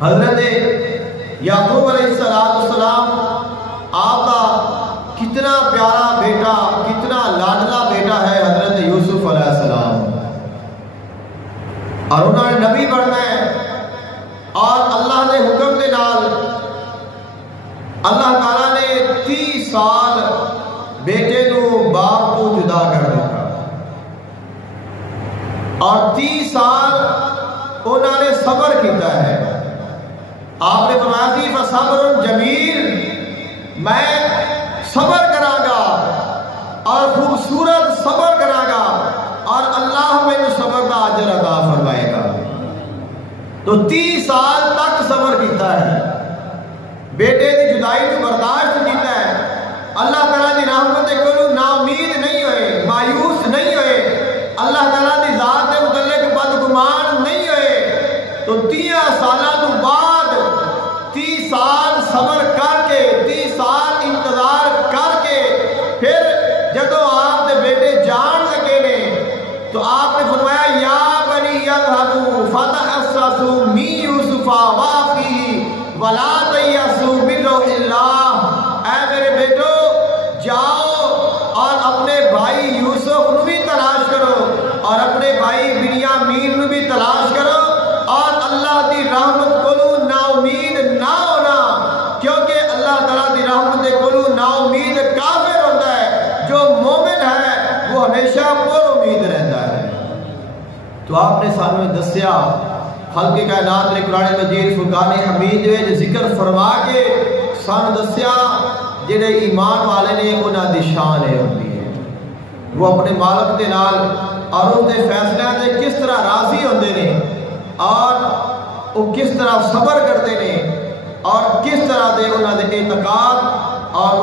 حضرت یعقوب علیہ السلام آپ کا کتنا پیارا بیٹا، کتنا لاڈلا بیٹا ہے حضرت یوسف علیہ السلام، اور انہوں نے نبی بننا ہے، اور اللہ نے حکم دے نال اللہ تعالیٰ نے 30 سال بیٹے نو باپ تو جدا کر دیتا، اور 30 سال انہوں نے صبر کیتا ہے۔ آپ نے فرمایا تھی فصبر جمیل، میں صبر کراں گا اور خوبصورت صبر کراں گا، اور اللہ مجھے صبر کا اجر عطا فرمائے گا۔ تو 30 سال تک صبر کیتا ہے، بیٹے کی جدائی کو برداشت کیتا ہے، اللہ تعالیٰ کی رحمت کو نا امید نہیں ہوئے، مایوس نہیں ہوئے، اللہ تعالیٰ کی ذات کے متعلق بدگمان نہیں ہوئے۔ تو 30 سالہ تو بعد 30 سال صبر کر کے، 30 سال انتظار کر کے، پھر جدو آپ کے بیٹے جان لگے نے تو آپ نے فرمایا یا بنی اذهبوا فتحسسوا من یوسف واخیہ ولا تیأسوا من روح اللہ، اے میرے بیٹو جاؤ اور اپنے بھائی یوسف نو بھی تلاش کرو، اور اپنے بھائی بنیامین نو بھی تلاش کرو، اور اللہ دی رحمت کو نا امید نہ ہونا، کیونکہ اللہ تعالیٰ دی رحمت کو نا امید کافر ہوتا ہے، جو مومن ہے وہ ہمیشہ پر امید رہتا ہے۔ تو آپ نے سامنے دسیا خلق کائنات نے قرآن مجید فرقان حمید میں ذکر فرما کے سان دسیا جڑے ایمان والے نے انہاں دی شان ہے ہوندی ہے، وہ اپنے مالک دے نال اور اس دے فیصلے دے کس طرح راضی ہوندے نے، اور وہ کس طرح صبر کرتے نے، اور کس طرح دے انہاں دے اعتقاد اور